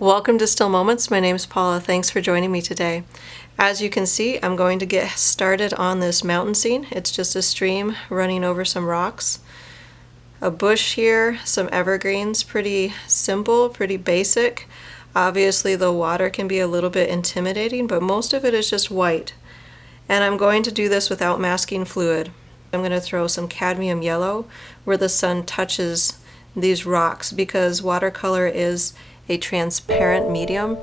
Welcome to Still Moments. My name is Paula. Thanks for joining me today. As you can see, I'm going to get started on this mountain scene. It's just a stream running over some rocks. A bush here, some evergreens, pretty simple, pretty basic. Obviously the water can be a little bit intimidating, but most of it is just white. And I'm going to do this without masking fluid. I'm going to throw some cadmium yellow where the sun touches these rocks because watercolor is a transparent medium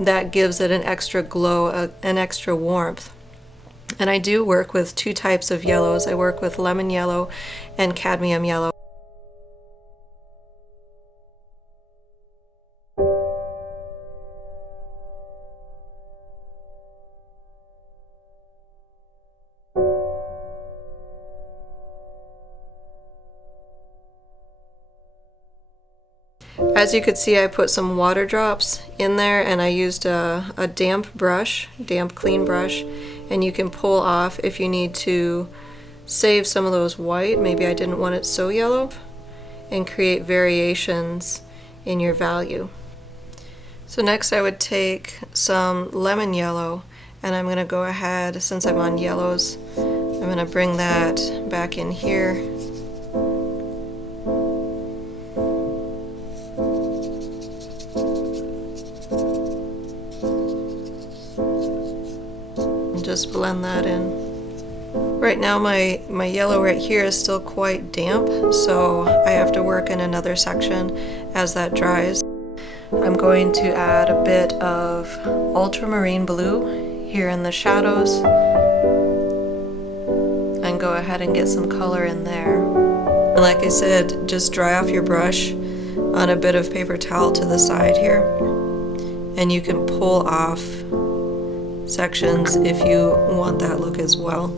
that gives it an extra glow, an extra warmth. And I do work with two types of yellows. I work with lemon yellow and cadmium yellow. As you could see, I put some water drops in there and I used a damp brush, damp clean brush, and you can pull off if you need to save some of those white, maybe I didn't want it so yellow, and create variations in your value. So next I would take some lemon yellow and I'm going to go ahead, since I'm on yellows, I'm going to bring that back in here. Just blend that in. Right now my yellow right here is still quite damp, so I have to work in another section as that dries. I'm going to add a bit of ultramarine blue here in the shadows and go ahead and get some color in there. And like I said, just dry off your brush on a bit of paper towel to the side here, and you can pull off sections if you want that look as well.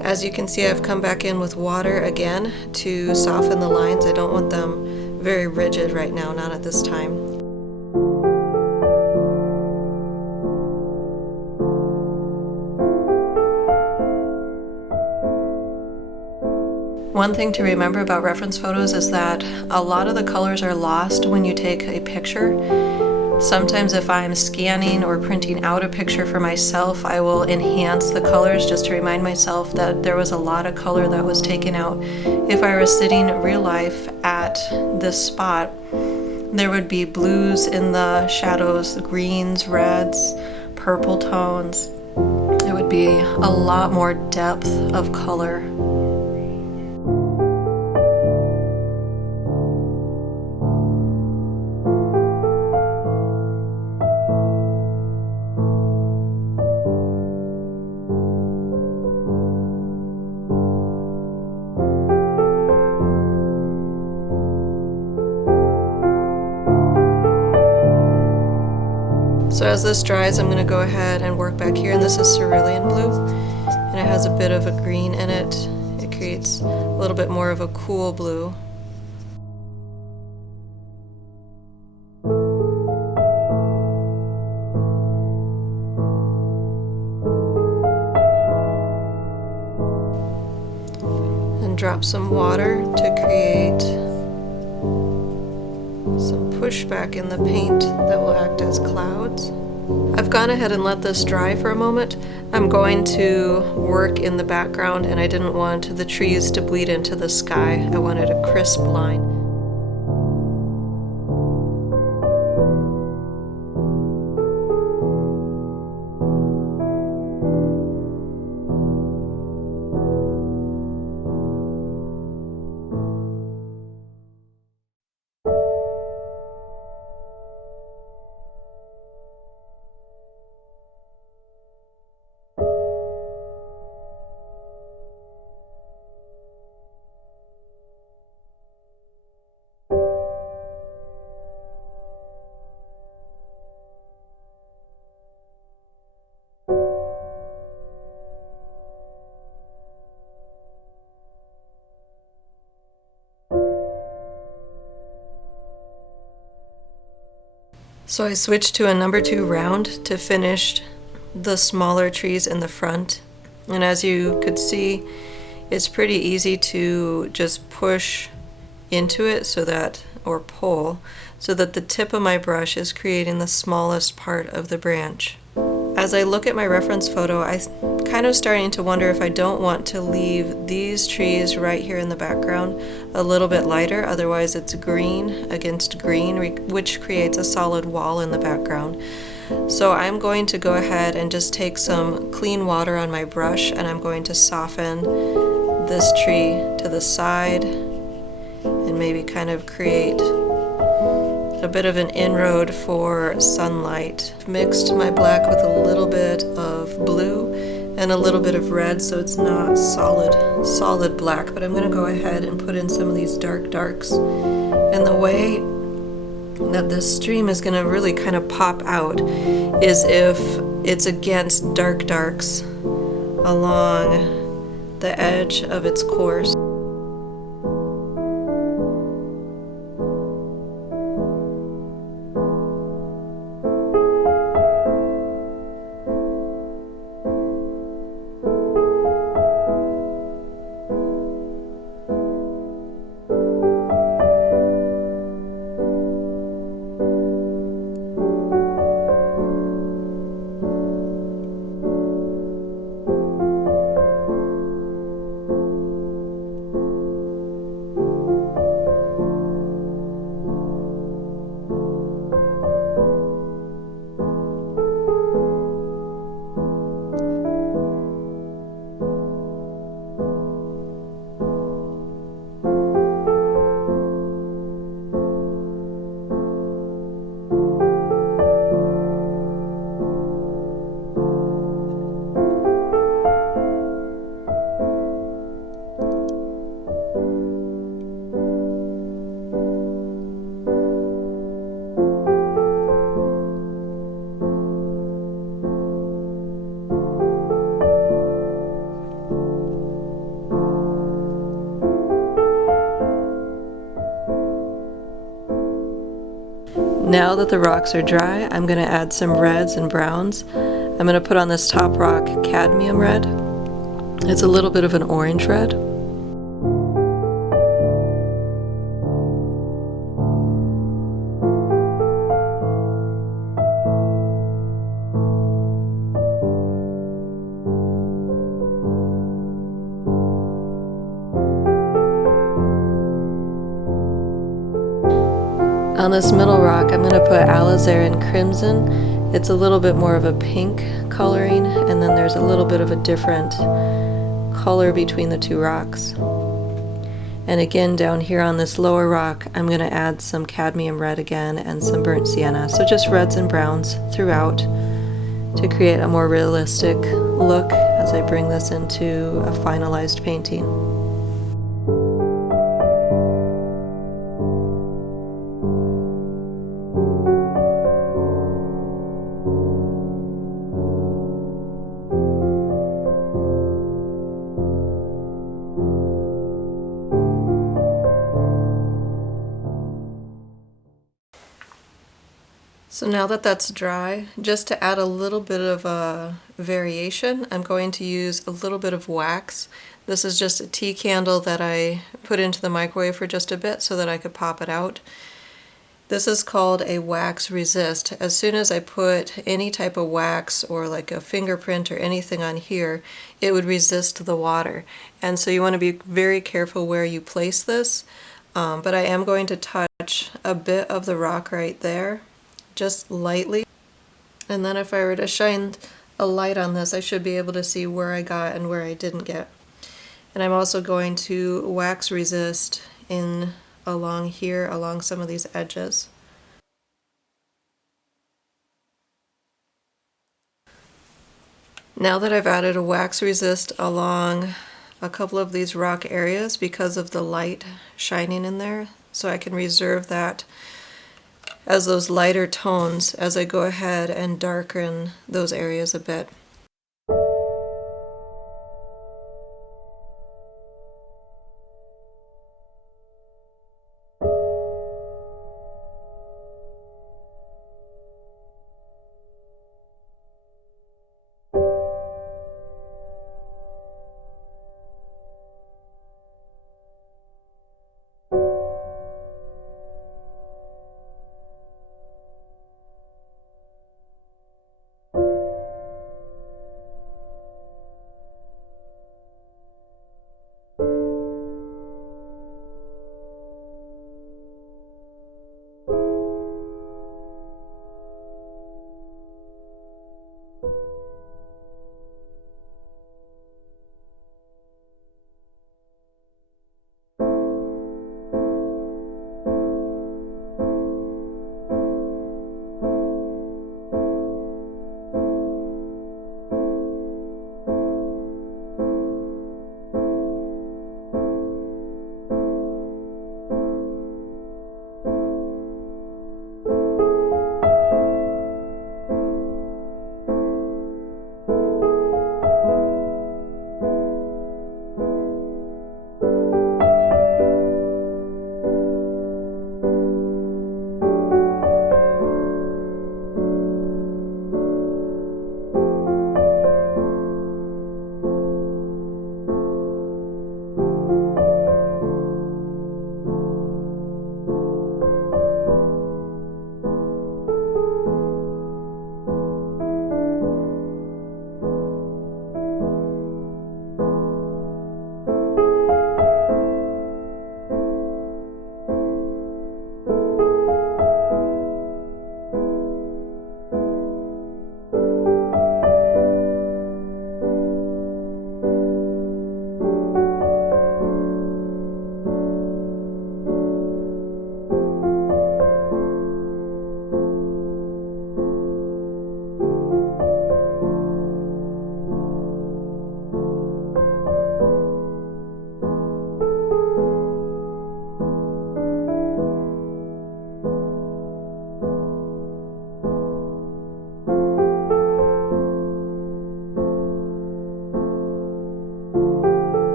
As you can see, I've come back in with water again to soften the lines. I don't want them very rigid right now, not at this time. One thing to remember about reference photos is that a lot of the colors are lost when you take a picture. Sometimes if I'm scanning or printing out a picture for myself, I will enhance the colors just to remind myself that there was a lot of color that was taken out. If I was sitting real life at this spot, there would be blues in the shadows, greens, reds, purple tones. There would be a lot more depth of color. So as this dries, I'm going to go ahead and work back here, and this is cerulean blue, and it has a bit of a green in it. It creates a little bit more of a cool blue. And drop some water to create some pushback in the paint that will act as clouds. I've gone ahead and let this dry for a moment. I'm going to work in the background and I didn't want the trees to bleed into the sky. I wanted a crisp line. So I switched to a number 2 round to finish the smaller trees in the front. And as you could see, it's pretty easy to just push into it so that, or pull, so that the tip of my brush is creating the smallest part of the branch. As I look at my reference photo, I'm kind of starting to wonder if I don't want to leave these trees right here in the background a little bit lighter, otherwise it's green against green, which creates a solid wall in the background. So I'm going to go ahead and just take some clean water on my brush, and I'm going to soften this tree to the side and maybe kind of create a bit of an inroad for sunlight. I've mixed my black with a little bit of blue and a little bit of red, so it's not solid black, but I'm going to go ahead and put in some of these darks. And the way that this stream is going to really kind of pop out is if it's against darks along the edge of its course. Now that the rocks are dry, I'm going to add some reds and browns. I'm going to put on this top rock cadmium red. It's a little bit of an orange red. On this middle rock, I'm going to put alizarin crimson. It's a little bit more of a pink coloring, and then there's a little bit of a different color between the two rocks. And again, down here on this lower rock, I'm going to add some cadmium red again and some burnt sienna. So just reds and browns throughout to create a more realistic look as I bring this into a finalized painting. So now that that's dry, just to add a little bit of a variation, I'm going to use a little bit of wax. This is just a tea candle that I put into the microwave for just a bit so that I could pop it out. This is called a wax resist. As soon as I put any type of wax or like a fingerprint or anything on here, it would resist the water. And so you want to be very careful where you place this. But I am going to touch a bit of the rock right there, just lightly. And then if I were to shine a light on this, I should be able to see where I got and where I didn't get. And I'm also going to wax resist in along here, along some of these edges. Now that I've added a wax resist along a couple of these rock areas because of the light shining in there, so I can reserve that as those lighter tones as I go ahead and darken those areas a bit.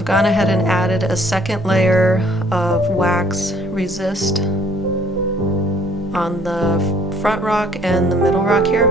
I've gone ahead and added a second layer of wax resist on the front rock and the middle rock here.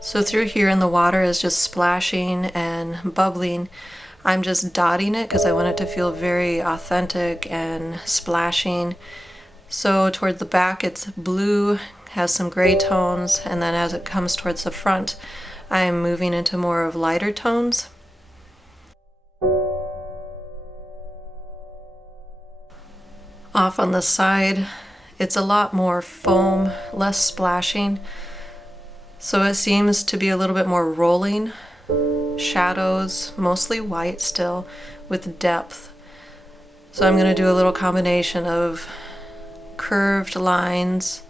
So through here in the water is just splashing and bubbling. I'm just dotting it because I want it to feel very authentic and splashing. So toward the back it's blue, has some gray tones, and then as it comes towards the front I'm moving into more of lighter tones. Off on the side it's a lot more foam, less splashing. So it seems to be a little bit more rolling, shadows, mostly white still, with depth. So I'm going to do a little combination of curved lines.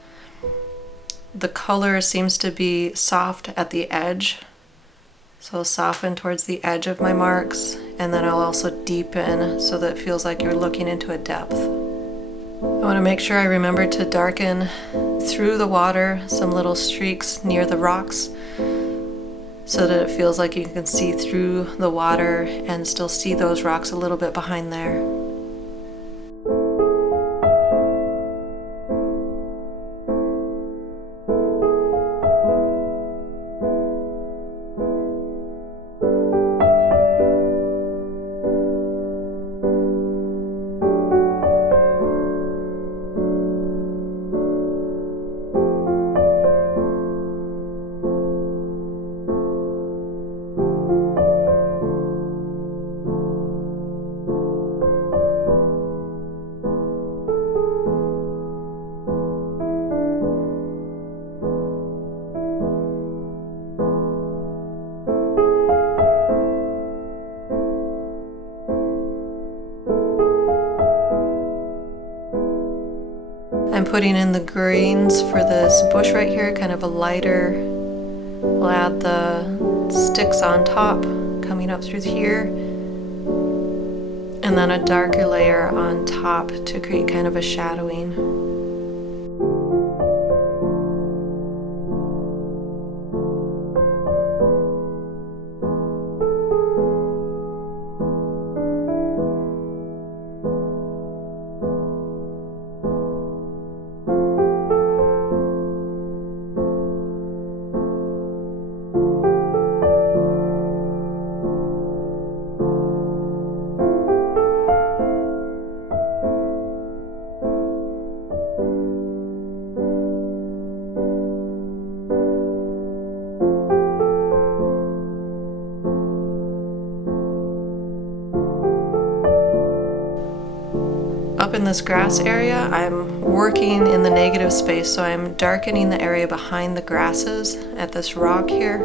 The color seems to be soft at the edge, so I'll soften towards the edge of my marks, and then I'll also deepen so that it feels like you're looking into a depth. I want to make sure I remember to darken through the water some little streaks near the rocks so that it feels like you can see through the water and still see those rocks a little bit behind there. I'm putting in the greens for this bush right here, kind of a lighter. We'll add the sticks on top, coming up through here, and then a darker layer on top to create kind of a shadowing. Up in this grass area, I'm working in the negative space, so I'm darkening the area behind the grasses at this rock here.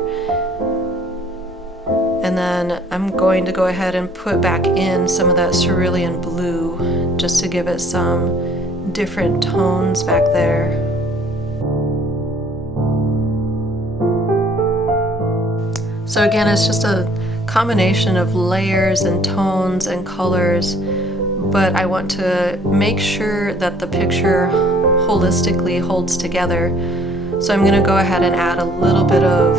And then I'm going to go ahead and put back in some of that cerulean blue just to give it some different tones back there. So again, it's just a combination of layers and tones and colors, but I want to make sure that the picture holistically holds together. So I'm going to go ahead and add a little bit of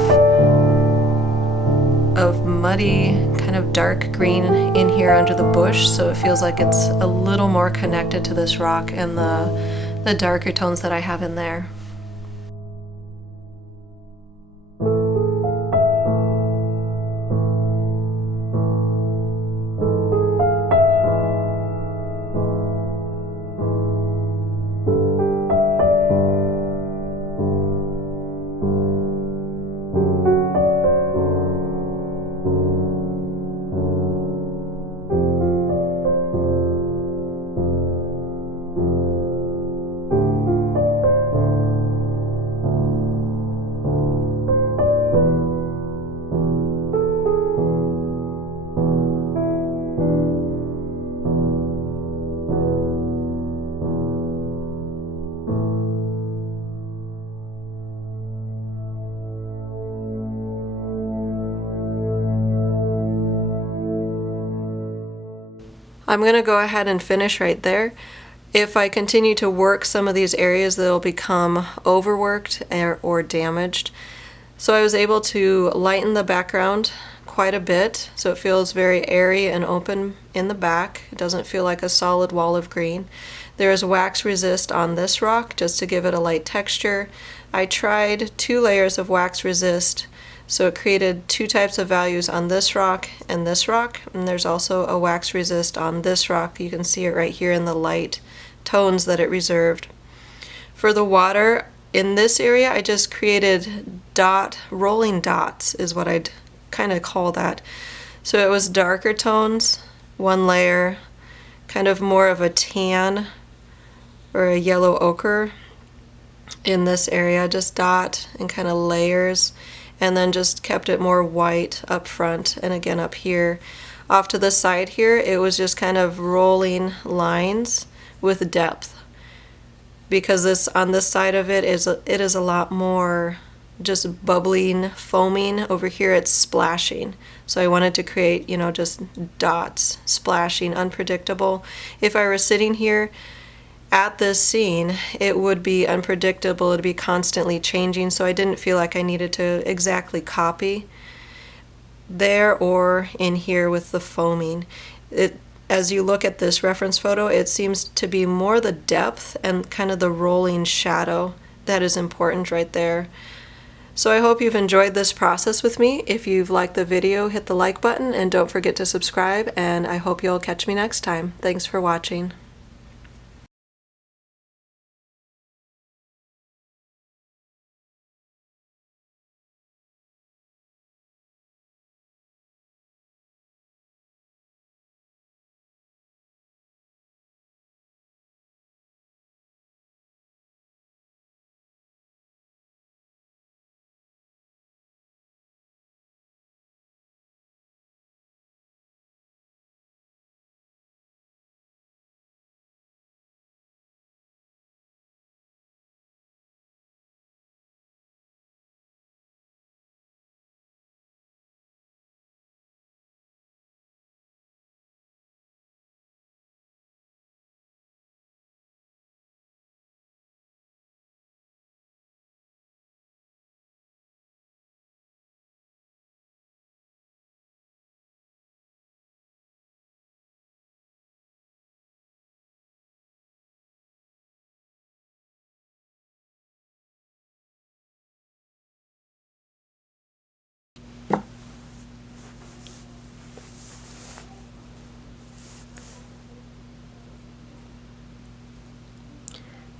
muddy, kind of dark green in here under the bush, so it feels like it's a little more connected to this rock and the darker tones that I have in there. I'm going to go ahead and finish right there. If I continue to work some of these areas, they'll become overworked or damaged. So I was able to lighten the background quite a bit, so it feels very airy and open in the back. It doesn't feel like a solid wall of green. There is wax resist on this rock just to give it a light texture. I tried 2 layers of wax resist, so it created 2 types of values on this rock, and there's also a wax resist on this rock. You can see it right here in the light tones that it reserved. For the water, in this area I just created rolling dots is what I'd kind of call that. So it was darker tones, 1 layer, kind of more of a tan or a yellow ochre in this area, just dot and kind of layers, and then just kept it more white up front, and again up here. Off to the side here, it was just kind of rolling lines with depth, because this on this side of it is a lot more just bubbling, foaming. Over here it's splashing. So I wanted to create, you know, just dots, splashing, unpredictable. If I were sitting here at this scene, it would be unpredictable, it'd be constantly changing, so I didn't feel like I needed to exactly copy there or in here with the foaming. As you look at this reference photo, it seems to be more the depth and kind of the rolling shadow that is important right there. So I hope you've enjoyed this process with me. If you've liked the video, hit the like button and don't forget to subscribe, and I hope you'll catch me next time. Thanks for watching.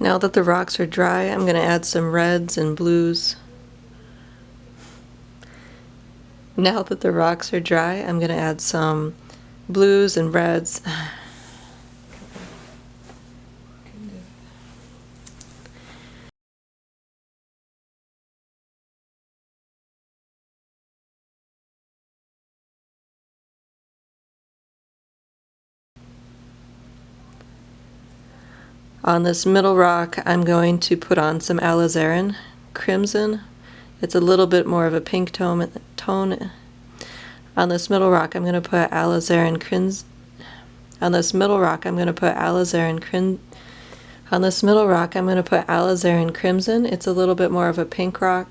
Now that the rocks are dry, I'm going to add some reds and blues. Now that the rocks are dry, I'm going to add some blues and reds. On this middle rock, I'm going to put on some alizarin crimson. It's a little bit more of a pink tone. On this middle rock, I'm going to put alizarin crimson. On this middle rock, I'm going to put alizarin crimson. On this middle rock, I'm going to put alizarin crimson. It's a little bit more of a pink rock.